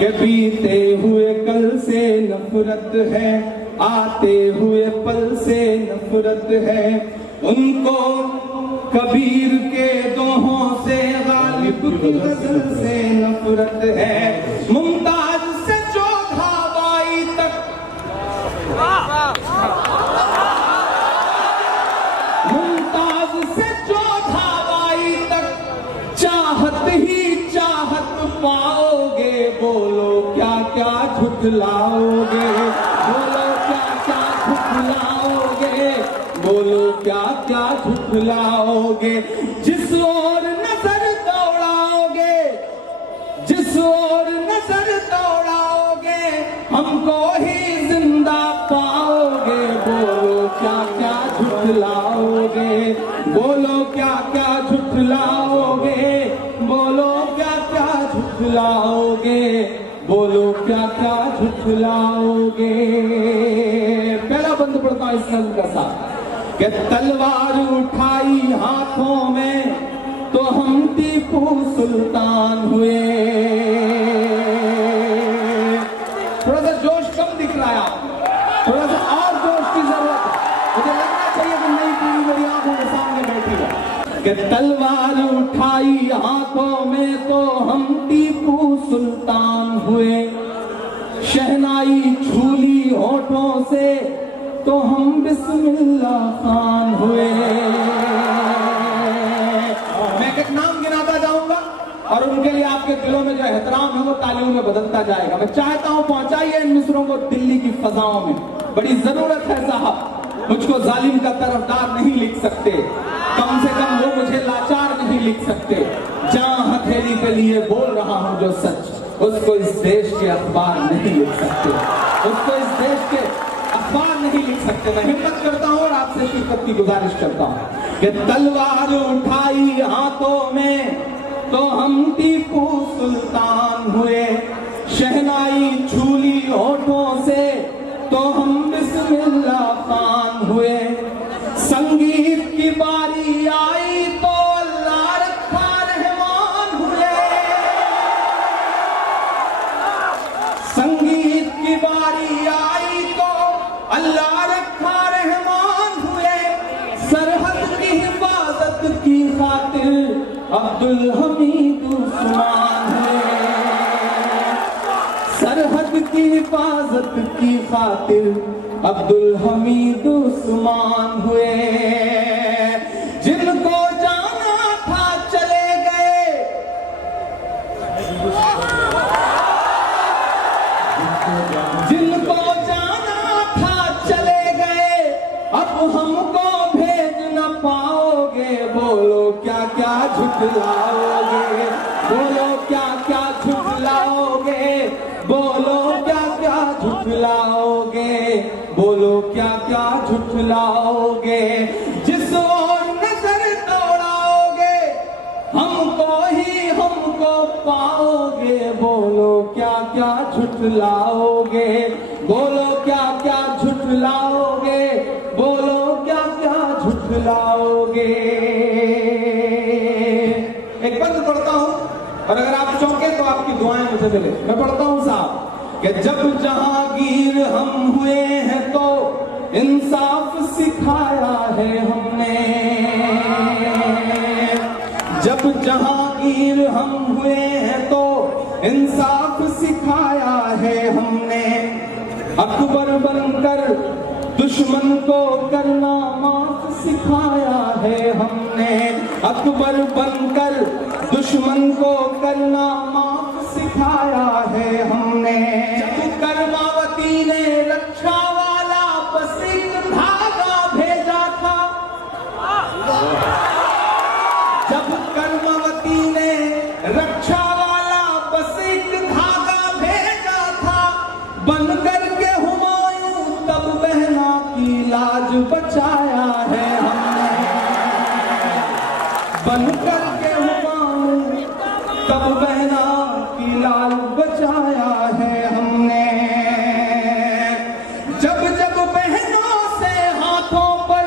कि बीते हुए कल से नफरत है, आते हुए पल से नफरत है। उनको कबीर के दोहों से, गालिब की गजल से नफरत है। मुमताज से चौधा बाई तक, मुमताज से चौधा बाई तक चाहत ही चाहत पाओगे। बोलो क्या क्या झुठलाओगे, बोलो क्या क्या झुठलाओगे, बोलो क्या क्या झुठलाओगे। जिस ओर नजर दौड़ाओगे, जिस ओर नजर दौड़ाओगे, हमको ही जिंदा पाओगे। बोलो क्या क्या झुठलाओगे, बोलो क्या क्या झुठलाओगे, बोलो क्या क्या झुठलाओगे, बोलो क्या क्या झुठलाओगे। पहला बंद पड़ता है इस नज़्म का साथ कि तलवार उठाई हाथों में तो हम टीपू सुल्तान हुए। थोड़ा सा जोश कम दिख रहा है, थोड़ा सा और जोश की जरूरत है। मुझे लगना चाहिए कि नई पीढ़ी मेरी आंखों के सामने बैठी है कि तलवार उठाई हाथों में तो हम टीपू सुल्तान हुए। शहनाई छूली होठों से तो हम बिस्मिल्लाह खान हुए। मैं एक नाम गिनाता जाऊंगा और उनके लिए आपके दिलों में जो एहतराम है वो तालियों में बदलता जाएगा। मैं चाहता हूं पहुंचाइए इन मिसरों को दिल्ली की फजाओं में, बड़ी जरूरत है साहब। मुझको जालिम का तरफदार नहीं लिख सकते, कम से कम वो मुझे लाचार नहीं लिख सकते। जहां हथेली के लिए बोल रहा हूं जो सच, उसको इस देश के अखबार नहीं लिख सकते, उसको इस देश के अखबार नहीं लिख सकते। मैं हिम्मत करता हूं और आपसे शिरकत की गुजारिश करता हूं कि तलवार उठाई हाथों में तो हम टीपू सुल्तान हुए। शहनाई छूली होठों से तो हम बिस्मिल्लाह खान हुए। संगीत की बारी आई तो अल्लाह रखा रहमान हुए। संगीत की बारी आई तो अल्लाह रखा रहमान हुए। सरहद की हिफाजत की खातिर अब्दुल हमीद उस्मान हुए। सरहद की हिफाजत की खातिर अब्दुल हमीद उस्मान हुए। जिनको जाना था चले गए, जिनको जाना था चले गए, अब हमको भेज न पाओगे। बोलो क्या क्या झुठलाओगे, बोलो क्या क्या झुठलाओगे, बोलो क्या क्या झुठलाओगे, बोलो क्या क्या झुठलाओगे। जिस ओर नजर दौड़ाओगे, हमको ही हमको पाओगे। बोलो क्या क्या झुठलाओगे, बोलो क्या क्या झुठलाओगे, बोलो क्या क्या झुठलाओगे। एक बंद पढ़ता हूं और अगर आप चौंके तो आपकी दुआएं मुझे मिले। मैं पढ़ता हूं साहब कि जब जहांगीर हम हुए हैं तो इंसाफ सिखाया है हमने। जब जहांगीर हम हुए हैं तो इंसाफ सिखाया है हमने। अकबर बनकर दुश्मन को करना माफ सिखाया है हमने। अकबर बनकर दुश्मन को करना माफ सिखाया है हमने। जब कर्मावती ने रक्षा वाला बस एक धागा भेजा था, जब कर्मावती ने रक्षा वाला बस एक धागा भेजा था, बनकर के हुमायूं तब बहना की लाज बचाया है हमने। बनकर के हुमायूं तब बहना की लाज बचाया है हमने। जब जब बहनों से हाथों पर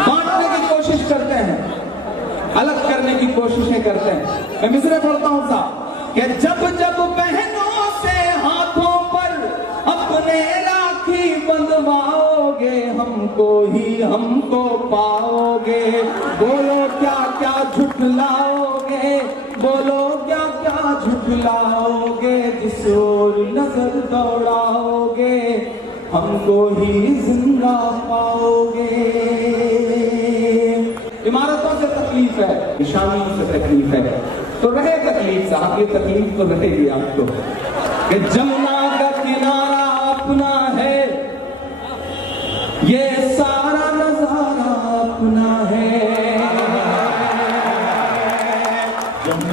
बांटने की कोशिश करते हैं, अलग करने की कोशिशें करते हैं। मैं मिसरे पढ़ता हूं साहब कि जब जब बहनों से हाथों पर अपने राखी बंधवाओगे, हमको ही हमको पाओगे। बोलो क्या क्या झुठलाओगे, बोलो क्या क्या झुठलाओगे, जिस ओर नजर दौड़ाओगे हमको ही जिंदा पाओगे। इमारतों से तकलीफ है, निशानियों से तकलीफ है, तो रहे तकलीफ साहब, ये तकलीफ तो रहेगी आपको कि जमुना का किनारा अपना है, ये सारा नजारा अपना है।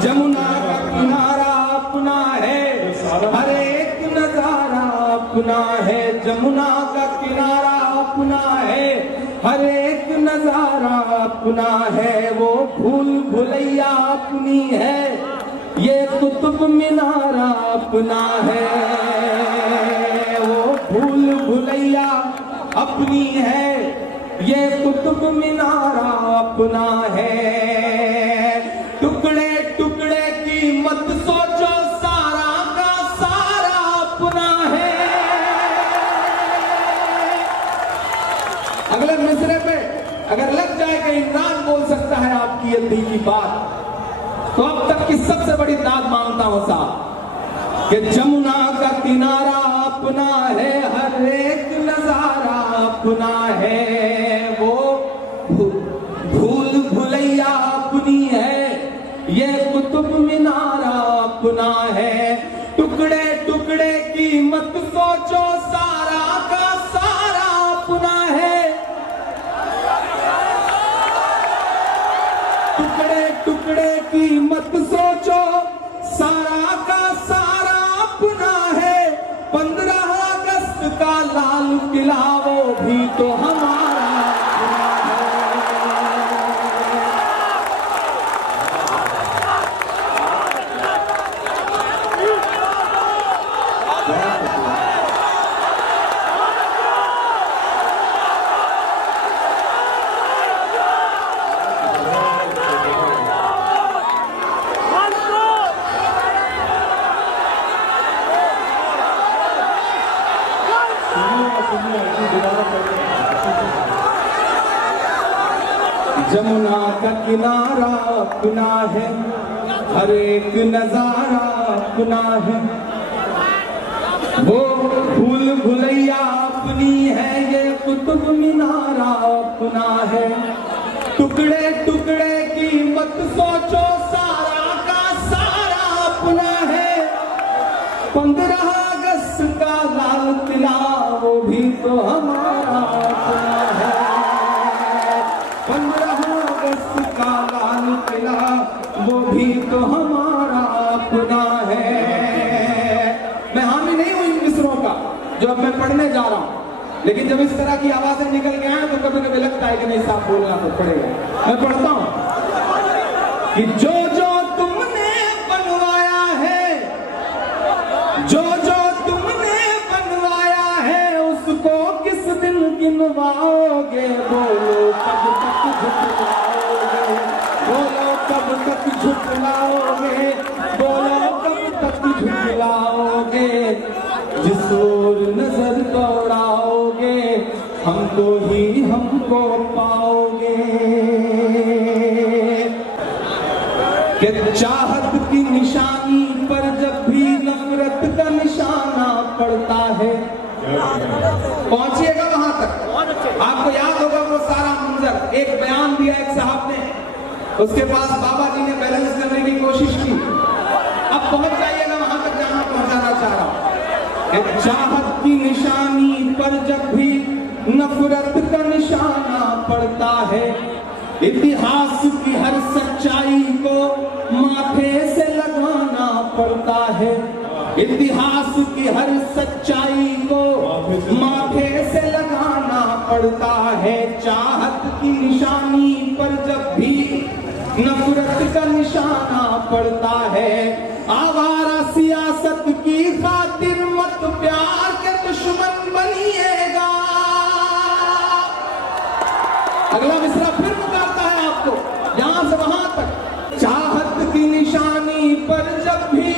जमुना का किनारा अपना है, हर एक नजारा अपना है। जमुना का किनारा अपना है, हर एक नजारा अपना है। वो भूल भुलैया अपनी है, ये कुतुब मीनारा अपना है। वो भूल भुलैया अपनी है, ये कुतुब मीनारा अपना है। टुकड़े टुकड़े की मत सोचो, सारा का सारा अपना है। अगले मिसरे पे अगर लग जाए कि इमरान बोल सकता है आपकी ये दिल की बात, तो अब तक की सबसे बड़ी दाद मांगता हूं साहब कि जमुना का किनारा अपना है, हर एक नजारा अपना है। वो भूल भुलैया अपनी है, ये कुतुब मीनारा अपना है। टुकड़े टुकड़े की मत सोचो, सारा का सारा अपना है। टुकड़े टुकड़े की मत सोचो, सारा का सारा अपना है। 15 अगस्त का लाल किला वो भी तो हमारा अपना जमुना का किनारा अपना है, हर एक नजारा अपना है। वो भूल भुलैया अपनी है, ये कुतुब मीनारा अपना है। टुकड़े टुकड़े की मत सोचो, सारा का सारा अपना है। 15 अगस्त का लाल किला वो भी तो हमारा अपना है। 15 अगस्त का लाल किला वो भी तो हमारा अपना है। मैं हामी नहीं हूं इन मिसरों का जो अब मैं पढ़ने जा रहा हूं, लेकिन जब इस तरह की आवाजें निकल के आए तो कभी कभी लगता है कि नहीं साहब बोलना तो पड़ेगा। मैं पढ़ता हूं कि जो जो तुमने बनवाया है, जो जो तुमने बनवाया है, उसको किस दिन गिनवाओगे। बोलो कब तक झुकलाओगे, बोलो कब तक झुकलाओगे, बोलो कब तक झुकलाओगे। जिस ओर नजर दौड़ाओगे हमको ही हमको पाओगे। कि चाहत की निशानी पर जब भी नफरत का निशाना पड़ता है। पहुंचिएगा वहां तक, आपको याद होगा वो सारा मंजर। एक बयान दिया एक साहब ने, उसके पास बाबा जी ने बैलेंस करने की कोशिश की। अब पहुंच जाइएगा वहां तक जहां पहुंचाना चाह रहा हूं। चाहत की निशानी पर जब भी नफरत का निशाना पड़ता है, इतिहास की हर सच्चाई को माथे से लगाना पड़ता है। इतिहास की हर सच्चाई को माथे से लगाना पड़ता है। चाहत की निशानी पर जब भी नफरत का निशाना पड़ता है। आवारा सियासत की खातिर मत प्यार के दुश्मन बनिएगा। अगला मिसरा फिर पुकारता है आपको, यहां से वहां तक। चाहत की निशानी पर जब भी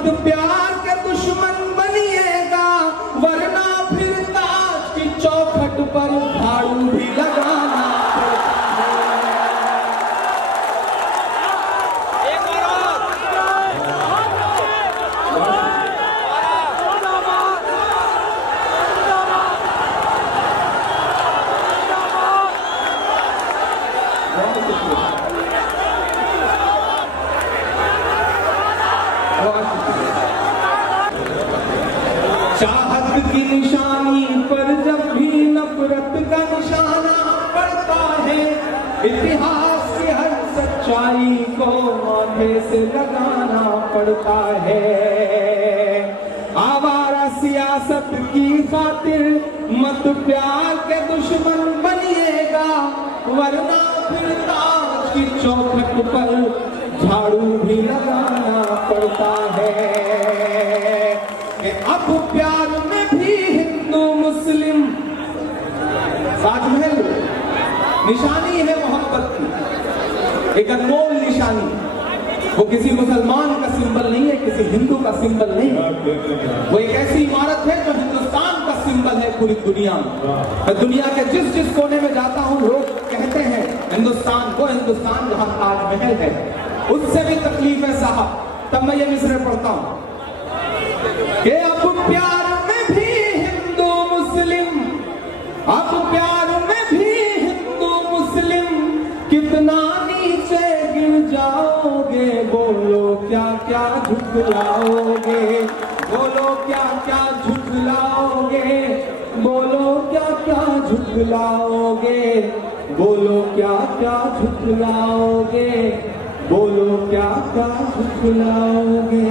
मत प्यार के दुश्मन बनिएगा, वरना फिर ताज की चौखट पर झाड़ू भी लगाना पड़ता चाहत की निशानी पर जब भी नफरत का निशाना पड़ता है, इतिहास की हर सच्चाई को माथे से लगाना पड़ता है। आवारा सियासत की खातिर मत प्यार के दुश्मन बनिएगा, वरना फिर ताज की चौखट पर झाड़ू भी लगाना पड़ता है। अब प्यार में भी हिंदू मुस्लिम, ताजमहल निशानी है मोहब्बत की, एक अनमोल निशानी। वो किसी मुसलमान का सिंबल नहीं है, किसी हिंदू का सिंबल नहीं है। वो एक ऐसी इमारत है जो हिंदुस्तान का सिंबल है पूरी दुनिया में। मैं दुनिया के जिस जिस कोने में जाता हूँ लोग कहते हैं हिंदुस्तान, वो हिंदुस्तान जहाँ ताजमहल है। उससे भी तकलीफ है साहब, तब मैं ये मिसरे पढ़ता हूँ कि अब प्यार में भी हिंदू मुस्लिम, अब प्यार में भी हिंदू मुस्लिम, कितना नीचे गिर जाओगे, बोलो क्या क्या झुकलाओगे, बोलो क्या क्या झुकलाओगे, बोलो क्या क्या झुकलाओगे, बोलो क्या क्या झुकलाओगे, बोलो क्या क्या झुकलाओगे।